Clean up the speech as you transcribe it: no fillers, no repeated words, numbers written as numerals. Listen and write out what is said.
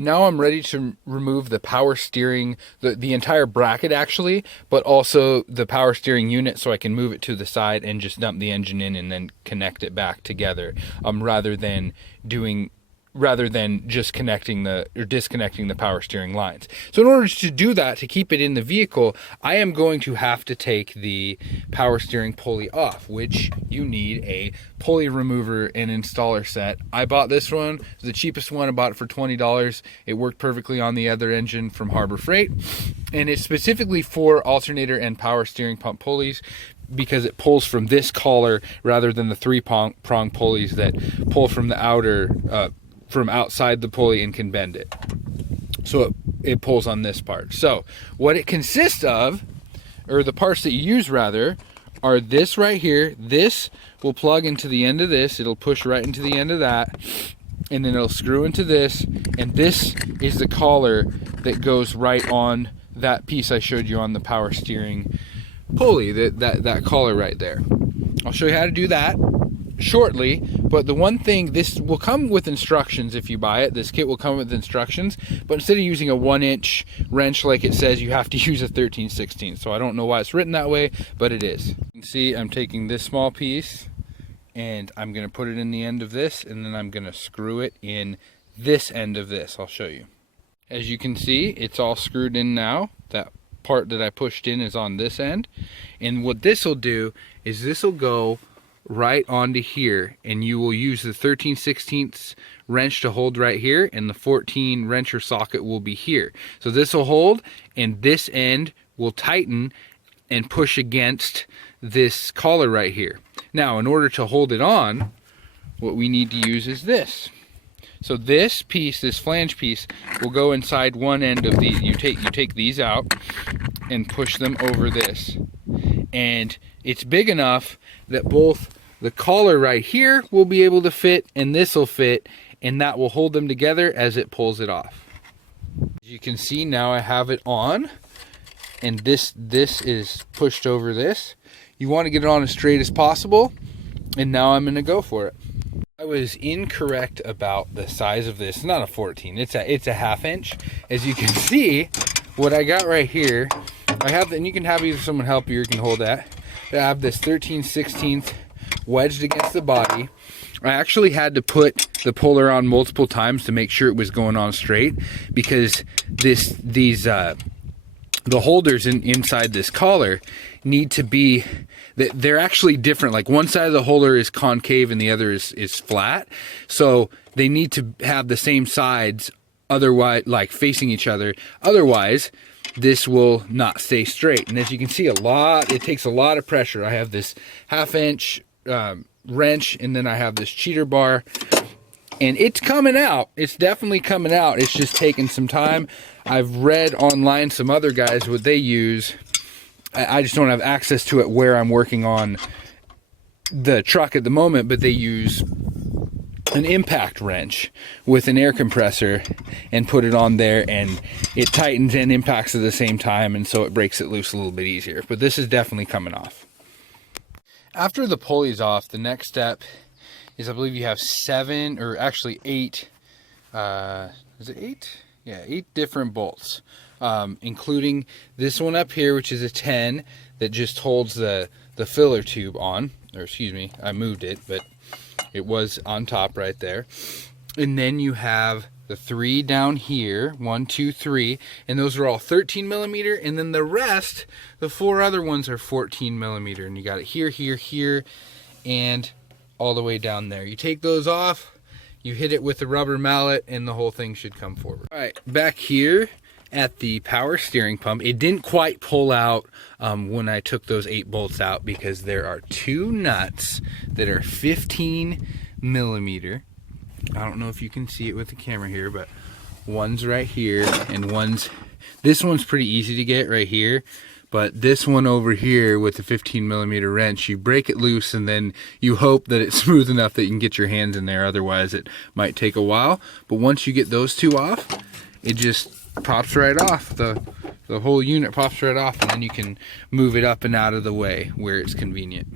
Now I'm ready to remove the power steering, the entire bracket actually, but also the power steering unit, so I can move it to the side and just dump the engine in and then connect it back together, rather than just connecting or disconnecting the power steering lines. So in order to do that, to keep it in the vehicle, I am going to have to take the power steering pulley off, which you need a pulley remover and installer set. I bought this one, it's the cheapest one. I bought it for $20. It worked perfectly on the other engine from Harbor Freight, and it's specifically for alternator and power steering pump pulleys, because it pulls from this collar rather than the three-prong pulleys that pull from the outer from outside the pulley and can bend it. So it pulls on this part. So what it consists of, or the parts that you use rather, are this right here. This will plug into the end of this. It'll push right into the end of that, and then it'll screw into this, and this is the collar that goes right on that piece I showed you on the power steering pulley, that collar right there. I'll show you how to do that shortly, but the one thing, this will come with instructions if you buy it. This kit will come with instructions, but instead of using a 1-inch wrench like it says, you have to use a 13/16. So I don't know why it's written that way, but it is. You can see I'm taking this small piece and I'm going to put it in the end of this, and then I'm going to screw it in this end of this. I'll show you. As you can see, it's all screwed in now. That part that I pushed in is on this end, and what this will do is this will go right onto here, and you will use the 13/16 wrench to hold right here, and the 14 wrencher socket will be here. So this will hold, and this end will tighten and push against this collar right here. Now, in order to hold it on, what we need to use is this. So this piece, this flange piece, will go inside one end of these. You take these out and push them over this, and it's big enough that both the collar right here will be able to fit, and this will fit, and that will hold them together as it pulls it off. As you can see, now I have it on, and this is pushed over this. You want to get it on as straight as possible, and now I'm going to go for it. I was incorrect about the size of this. It's not a 14, it's a 1/2 inch. As you can see, what I got right here, I have, and you can have either someone help you or you can hold that. I have this 13/16 wedged against the body. I actually had to put the puller on multiple times to make sure it was going on straight, because the holders inside this collar need to be, they're actually different. Like one side of the holder is concave and the other is flat, so they need to have the same sides, otherwise, like facing each other, otherwise this will not stay straight. And as you can see, it takes a lot of pressure. I have this 1/2 inch wrench, and then I have this cheater bar, and it's coming out. It's definitely coming out. It's just taking some time. I've read online some other guys what they use. I just don't have access to it where I'm working on the truck at the moment, but they use an impact wrench with an air compressor and put it on there, and it tightens and impacts at the same time, and so it breaks it loose a little bit easier. But this is definitely coming off. After the pulley's off, the next step is, I believe you have 7, or actually 8, is it 8? Yeah, 8 different bolts, including this one up here, which is a 10 that just holds the filler tube on, or excuse me, I moved it, but it was on top right there. And then you have the 3 down here, 1, 2, 3, and those are all 13mm, and then the rest, the 4 other ones, are 14mm, and you got it here, here, here, and all the way down there. You take those off, you hit it with the rubber mallet, and the whole thing should come forward. All right, back here at the power steering pump, it didn't quite pull out when I took those 8 bolts out, because there are 2 nuts that are 15mm. I don't know if you can see it with the camera here, but one's right here, and this one's pretty easy to get right here, but this one over here with the 15mm wrench, you break it loose, and then you hope that it's smooth enough that you can get your hands in there. Otherwise it might take a while, but once you get those 2 off, it just pops right off. The whole unit pops right off, and then you can move it up and out of the way where it's convenient.